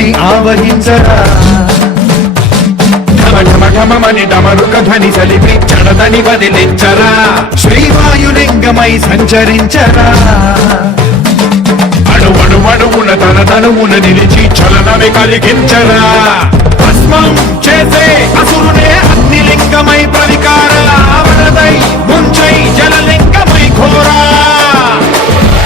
లింగమై ఆవహించరా ఢమఢమఢమని డమరుక ధ్వని సలిపి చడదని వదిలించరా శ్రీవాయులింగమై సంచరించరా అణువణువున తన తనువున నిలిచి చలనమే కలిగించరా భస్మం చేసే అసురునే అగ్నిలింగమై ప్రవికార వరదై ముంచై జలలింగమై ఘోరా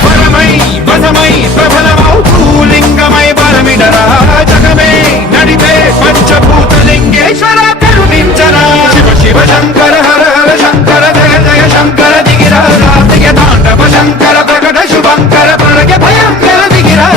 పరమై వసమై ప్రబలమౌ భూలింగమై బలమిడరా జగమే నడిపే పంచభూతలింగేశ్వర కరుణించరా శివ శివ శంకర హర హర శంకర జయ జయ శంకర దిగిరా రాతిక తాండవ శంకర ప్రకట శుభంకర ప్రళయ భయంకర దిగిరా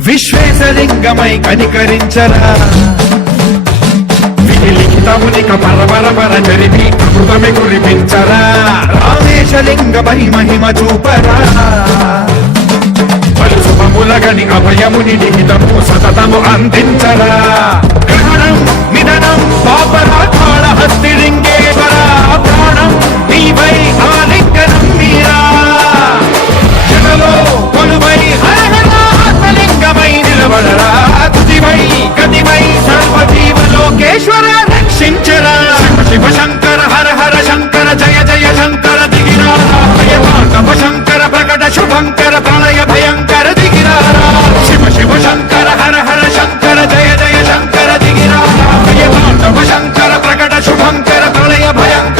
విశ్వేశలింగమై కనికరించరా విలిఖితమునిక పరపర జరిపి అమృతమి కురిపించరా రామేశలింగమై మహిమ చూపరా పలు శుభములగని అభయముని నిహితము సతతము అందించరా గ్రహణం నిధనం పాపరా కాళహస్తిలింగేశ్వర ప్రాణం నీవై ఆలింగనం మీరా జనలో కొలువై లింగమై నిలబడరా తుదివై గతివై సర్వజీవలోకేశ్వర రక్షించరా శివ శివ శంకర హర హర శంకర జయ జయ శంకర దిగిరా తాండవ శంకర ప్రకట శుభంకర ప్రళయ భయంకర దిగిరా శివ శివ శంకర హర హర శంకర జయ జయ శంకర దిగిరా తాండవ శంకర ప్రకట శుభంకర ప్రళయ భయంకర